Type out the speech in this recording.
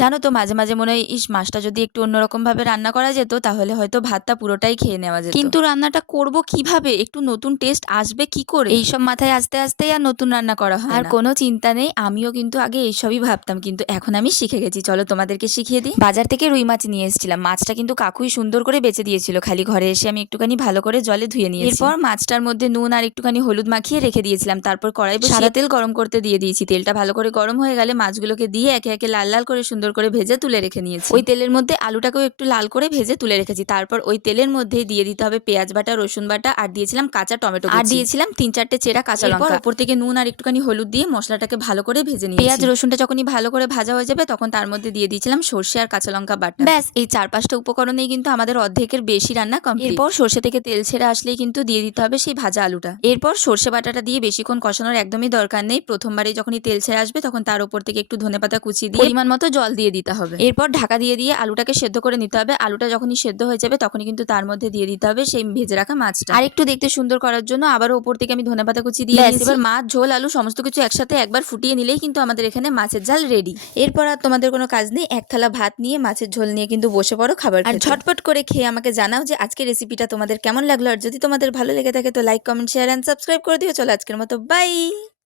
জানো তো মাঝে মাঝে মনে হয় ইস মাছটা যদি একটু অন্যরকম ভাবে রান্না করা যেত তাহলে হয়তো ভাতটা পুরোটাই খেয়ে নেওয়া যেত, কিন্তু রান্নাটা করব কিভাবে, একটু নতুন টেস্ট আসবে কি করে, এইসব মাথায় আসতে আসতেই আর নতুন রান্না করা হয় না। আর কোনো চিন্তা নেই, আমিও কিন্তু আগে এইসবই ভাবতাম, কিন্তু এখন আমি শিখে গেছি। চলো তোমাদেরকে শিখিয়ে দিই। বাজার থেকে রুই মাছ নিয়ে এসেছিলাম, মাছটা কিন্তু কাকুই সুন্দর করে বেঁচে দিয়েছিল, খালি ঘরে এসে আমি একটুখানি ভালো করে জলে ধুয়ে নিয়েছি। এরপর মাছটার মধ্যে নুন আর একটুখানি হলুদ মাখিয়ে রেখে দিয়েছিলাম, তারপর কড়াই বসিয়ে সাদা তেল গরম করতে দিয়ে দিয়েছি। তেলটা ভালো করে গরম হয়ে গেলে মাছগুলোকে দিয়ে একে একে লাল লাল করে সুন্দর করে ভেজে তুলে রেখে নিয়েছি। ওই তেলের মধ্যে আলুটাকেও একটু লাল করে ভেজে তুলে রেখেছি। তারপর ওই তেলের মধ্যে দিয়ে দিতে হবে পেঁয়াজ বাটা, রসুন বাটা, আর দিয়েছিলাম কাঁচা টমেটো, আর দিয়েছিলাম 3-4টে চেরা কাঁচা লঙ্কা। উপর থেকে নুন আর একটুখানি হলুদ দিয়ে মশলাটাকে ভালো করে ভেজে নিয়েছি। পেঁয়াজ রসুনটা যখনই ভালো করে ভাজা হয়ে যাবে তখন তার মধ্যে দিয়ে দিয়েছিলাম সর্ষে আর কাঁচা লঙ্কা বাটা। ব্যাস, এই 4-5টা উপকরণেই কিন্তু আমাদের অর্ধেকের বেশি রান্না কমপ্লিট। এরপর সর্ষে থেকে তেল ছেড়ে আসলেই কিন্তু দিয়ে দিতে হবে সেই ভাজা আলুটা। এরপর সর্ষে বাটাটা দিয়ে বেশিক্ষণ কষানোর একদমই দরকার নেই। প্রথমবারে যখনই তেল ছেড়ে আসবে তখন তার উপর থেকে একটু ধনেপাতা কুচি দিয়ে পরিমাণ মতো জল দিয়ে দিতে হবে। এরপর ঢাকা দিয়ে দিয়ে আলুটাকে সেদ্ধ করে নিতে হবে। আলুটা যখনই সেদ্ধ হয়ে যাবে তখনই কিন্তু তার মধ্যে দিয়ে দিতে হবে সেই ভেজে রাখা মাছটা। আর একটু দেখতে সুন্দর করার জন্য আবারও উপর থেকে আমি ধনেপাতা কুচি দিয়ে দিয়েছি। এবার মাছ, ঝোল, আলু সমস্ত কিছু একসাথে একবার ফুটিয়ে নিলেই কিন্তু আমাদের এখানে মাছের ঝাল রেডি। এরপর আর তোমাদের কোনো কাজ নেই, এক থালা ভাত নিয়ে মাছের ঝোল নিয়ে কিন্তু বসে পড়ো খাবার খেতে। আর ঝটপট করে খেয়ে আমাকে জানাও যে আজকের রেসিপিটা তোমাদের কেমন লাগলো। আর যদি তোমাদের ভালো লেগে থাকে তো like, comment, share and subscribe করে দিও। চলো আজকের মতো বাই।